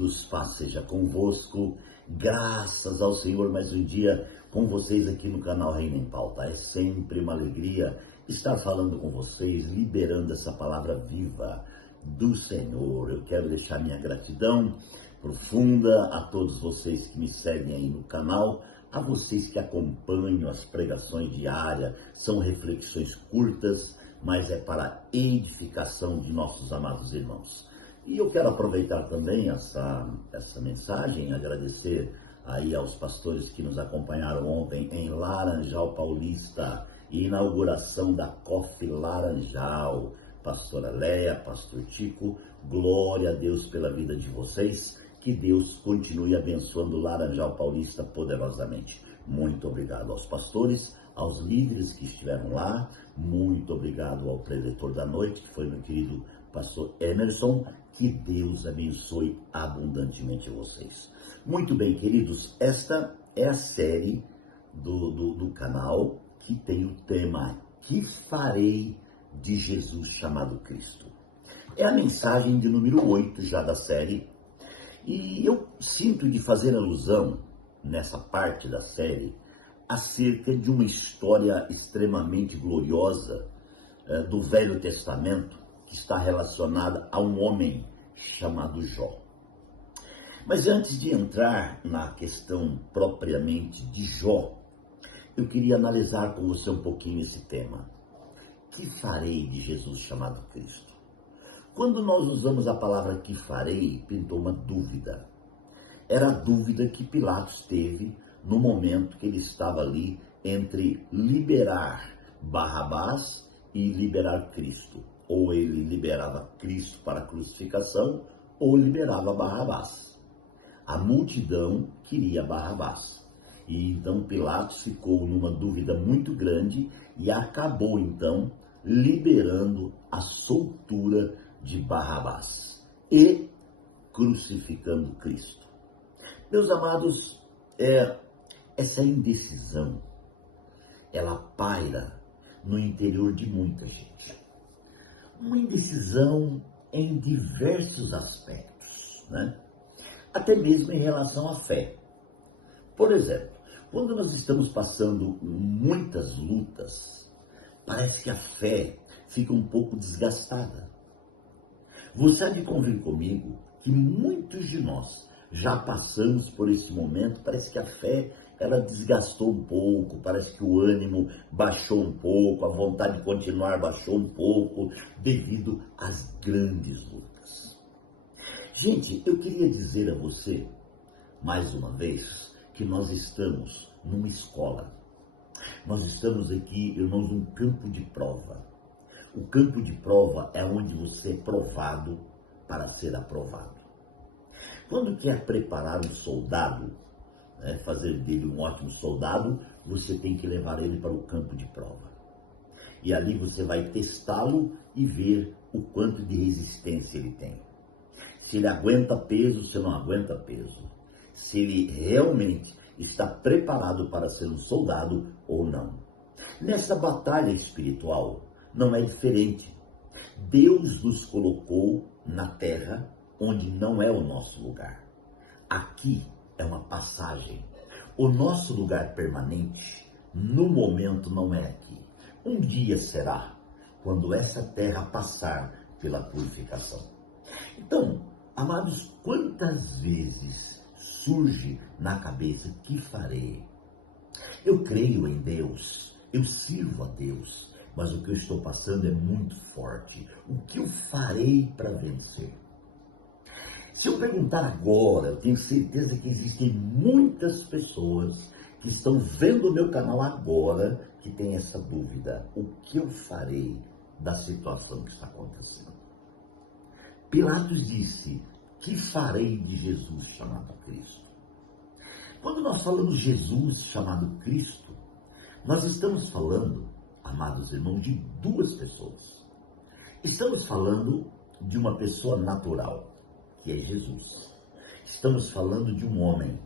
queridos, paz seja convosco, graças ao Senhor, mais um dia com vocês aqui no canal Reino em Pauta. É sempre uma alegria estar falando com vocês, liberando essa palavra viva do Senhor. Eu quero deixar minha gratidão profunda a todos vocês que me seguem aí no canal, a vocês que acompanham as pregações diárias, são reflexões curtas, mas é para a edificação de nossos amados irmãos. E eu quero aproveitar também essa mensagem, agradecer aí aos pastores que nos acompanharam ontem em Laranjal Paulista, inauguração da Coffee Laranjal. Pastora Leia, Pastor Tico, glória a Deus pela vida de vocês, que Deus continue abençoando Laranjal Paulista poderosamente. Muito obrigado aos pastores, aos líderes que estiveram lá, muito obrigado ao preletor da noite, que foi meu querido pastor Emerson, que Deus abençoe abundantemente vocês. Muito bem, queridos, esta é a série do canal que tem o tema Que Farei de Jesus chamado Cristo. É a mensagem de número 8 já da série, e eu sinto de fazer alusão nessa parte da série acerca de uma história extremamente gloriosa do Velho Testamento, que está relacionada a um homem chamado Jó. Mas antes de entrar na questão propriamente de Jó, eu queria analisar com você um pouquinho esse tema. Que farei de Jesus chamado Cristo? Quando nós usamos a palavra que farei, pintou uma dúvida. Era a dúvida que Pilatos teve no momento que ele estava ali entre liberar Barrabás e liberar Cristo. Ou ele liberava Cristo para a crucificação, ou liberava Barrabás. A multidão queria Barrabás. E então Pilatos ficou numa dúvida muito grande e acabou então liberando a soltura de Barrabás e crucificando Cristo. Meus amados, essa indecisão, ela paira no interior de muita gente. Uma indecisão em diversos aspectos, né? Até mesmo em relação à fé. Por exemplo, quando nós estamos passando muitas lutas, parece que a fé fica um pouco desgastada. Você há de convir comigo que muitos de nós já passamos por esse momento, parece que a fé ela desgastou um pouco, parece que o ânimo baixou um pouco, a vontade de continuar baixou um pouco, devido às grandes lutas. Gente, eu queria dizer a você, mais uma vez, que nós estamos numa escola. Nós estamos aqui, irmãos, num campo de prova. O campo de prova é onde você é provado para ser aprovado. Quando quer preparar um soldado, fazer dele um ótimo soldado, você tem que levar ele para o campo de prova. E ali você vai testá-lo e ver o quanto de resistência ele tem. Se ele aguenta peso, se não aguenta peso. Se ele realmente está preparado para ser um soldado ou não. Nessa batalha espiritual, não é diferente. Deus nos colocou na terra onde não é o nosso lugar. Aqui é uma passagem. O nosso lugar permanente, no momento, não é aqui. Um dia será, quando essa terra passar pela purificação. Então, amados, quantas vezes surge na cabeça, que farei? Eu creio em Deus, eu sirvo a Deus, mas o que eu estou passando é muito forte. O que eu farei para vencer? Se eu perguntar agora, eu tenho certeza que existem muitas pessoas que estão vendo o meu canal agora que têm essa dúvida. O que eu farei da situação que está acontecendo? Pilatos disse, que farei de Jesus chamado Cristo? Quando nós falamos Jesus chamado Cristo, nós estamos falando, amados irmãos, de duas pessoas. Estamos falando de uma pessoa natural, que é Jesus. Estamos falando de um homem,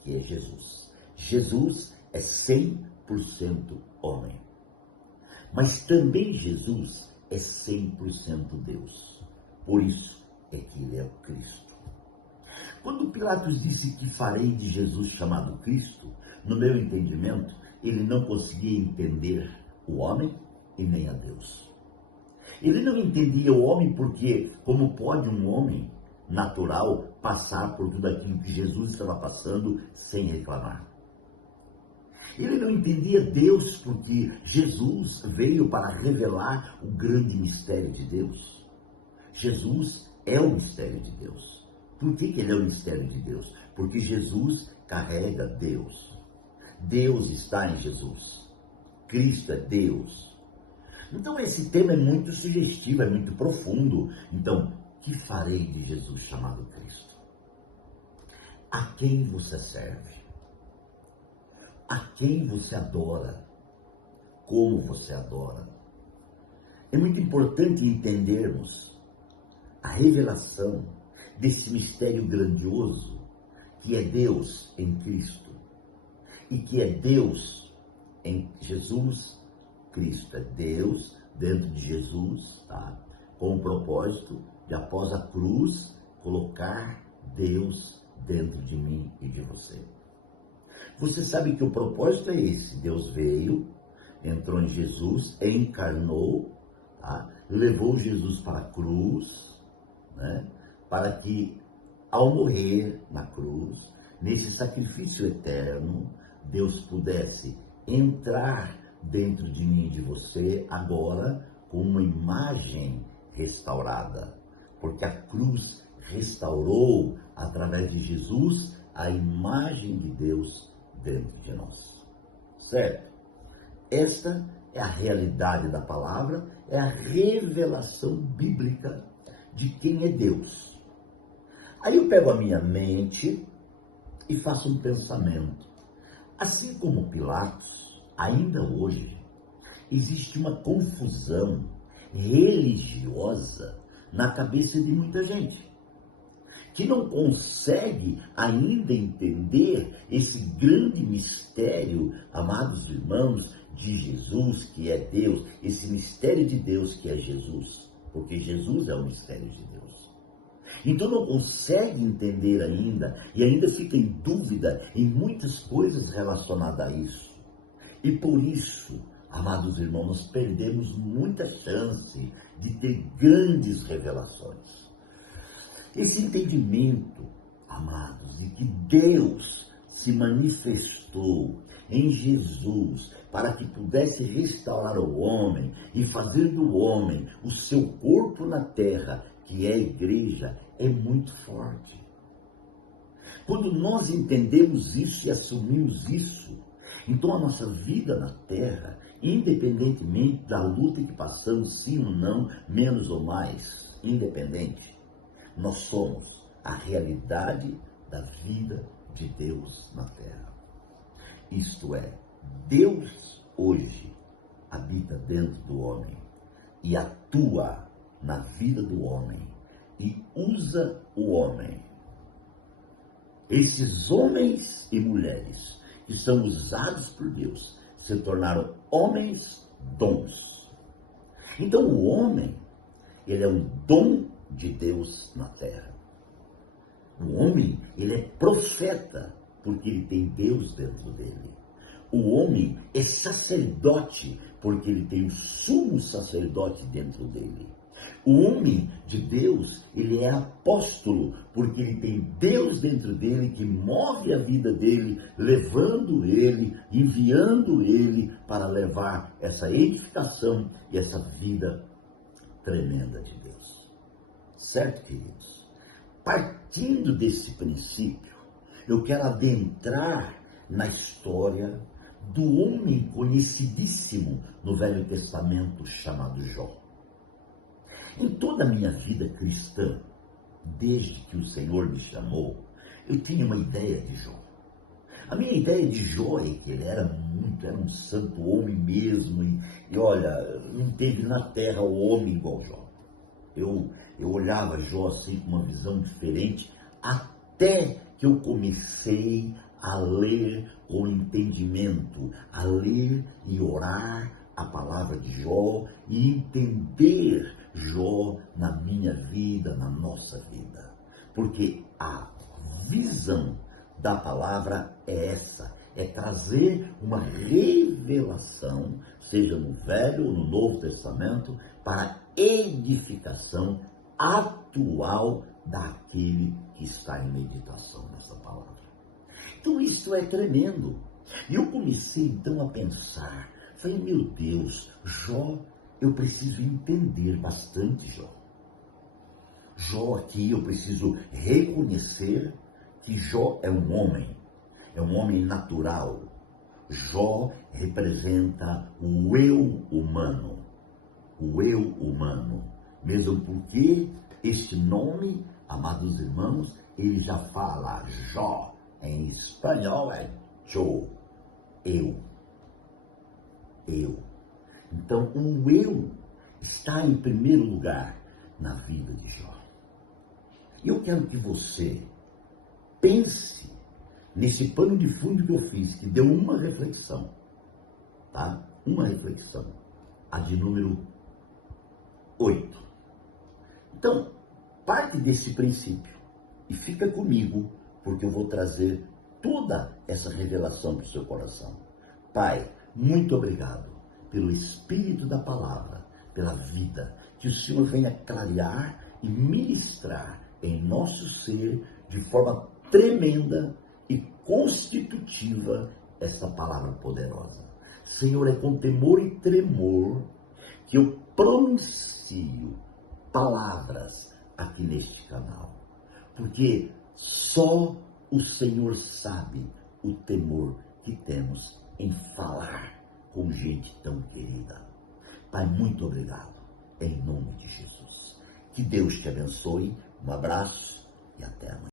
que é Jesus. Jesus é 100% homem. Mas também Jesus é 100% Deus. Por isso é que ele é o Cristo. Quando Pilatos disse que farei de Jesus chamado Cristo, no meu entendimento, ele não conseguia entender o homem e nem a Deus. Ele não entendia o homem porque, como pode um homem natural passar por tudo aquilo que Jesus estava passando sem reclamar? Ele não entendia Deus porque Jesus veio para revelar o grande mistério de Deus. Jesus é o mistério de Deus. Por que ele é o mistério de Deus? Porque Jesus carrega Deus. Deus está em Jesus. Cristo é Deus. Então esse tema é muito sugestivo, é muito profundo. Então, que farei de Jesus chamado Cristo? A quem você serve? A quem você adora? Como você adora? É muito importante entendermos a revelação desse mistério grandioso que é Deus em Cristo e que é Deus em Jesus Cristo. É Deus dentro de Jesus, tá? Com o propósito de, após a cruz, colocar Deus dentro de mim e de você. Você sabe que o propósito é esse. Deus veio, entrou em Jesus, encarnou, tá? Levou Jesus para a cruz, né? Para que, ao morrer na cruz, nesse sacrifício eterno, Deus pudesse entrar dentro de mim e de você agora com uma imagem restaurada. Porque a cruz restaurou, através de Jesus, a imagem de Deus dentro de nós. Certo? Esta é a realidade da palavra, é a revelação bíblica de quem é Deus. Aí eu pego a minha mente e faço um pensamento. Assim como Pilatos, ainda hoje, existe uma confusão religiosa na cabeça de muita gente, que não consegue ainda entender esse grande mistério, amados irmãos, de Jesus, que é Deus, esse mistério de Deus que é Jesus, porque Jesus é o mistério de Deus. Então não consegue entender ainda, e ainda fica em dúvida em muitas coisas relacionadas a isso. E por isso, amados irmãos, nós perdemos muita chance de ter grandes revelações. Esse entendimento, amados, de que Deus se manifestou em Jesus para que pudesse restaurar o homem e fazer do homem o seu corpo na terra, que é a igreja, é muito forte. Quando nós entendemos isso e assumimos isso, então a nossa vida na terra, independentemente da luta que passamos, sim ou não, menos ou mais, independente, nós somos a realidade da vida de Deus na terra. Isto é, Deus hoje habita dentro do homem e atua na vida do homem e usa o homem. Esses homens e mulheres que são usados por Deus se tornaram homens dons. Então o homem, ele é um dom de Deus na terra. O homem, ele é profeta porque ele tem Deus dentro dele. O homem é sacerdote porque ele tem o sumo sacerdote dentro dele. O homem de Deus, ele é apóstolo, porque ele tem Deus dentro dele, que move a vida dele, levando ele, enviando ele para levar essa edificação e essa vida tremenda de Deus. Certo, queridos? Partindo desse princípio, eu quero adentrar na história do homem conhecidíssimo no Velho Testamento chamado Jó. Em toda a minha vida cristã, desde que o Senhor me chamou, eu tinha uma ideia de Jó. A minha ideia de Jó é que ele era um santo homem mesmo, e olha, não teve na terra o homem igual Jó. Eu olhava Jó assim com uma visão diferente, até que eu comecei a ler com entendimento, a ler e orar a palavra de Jó e entender Jó na minha vida, na nossa vida. Porque há visão da palavra é essa, é trazer uma revelação, seja no Velho ou no Novo Testamento, para edificação atual daquele que está em meditação nessa palavra. Então isso é tremendo. E eu comecei então a pensar, falei, meu Deus, Jó, eu preciso entender bastante Jó. Jó aqui eu preciso reconhecer que Jó é um homem natural. Jó representa o eu humano, mesmo porque este nome, amados irmãos, ele já fala Jó, em espanhol é yo, eu. Então o eu está em primeiro lugar na vida de Jó. E eu quero que você pense nesse pano de fundo que eu fiz, que deu uma reflexão, tá? Uma reflexão, a de número 8. Então, parte desse princípio e fica comigo, porque eu vou trazer toda essa revelação para o seu coração. Pai, muito obrigado pelo Espírito da Palavra, pela vida, que o Senhor venha clarear e ministrar em nosso ser de forma tremenda e constitutiva essa palavra poderosa. Senhor, é com temor e tremor que eu pronuncio palavras aqui neste canal, porque só o Senhor sabe o temor que temos em falar com gente tão querida. Pai, muito obrigado, em nome de Jesus. Que Deus te abençoe, um abraço e até amanhã.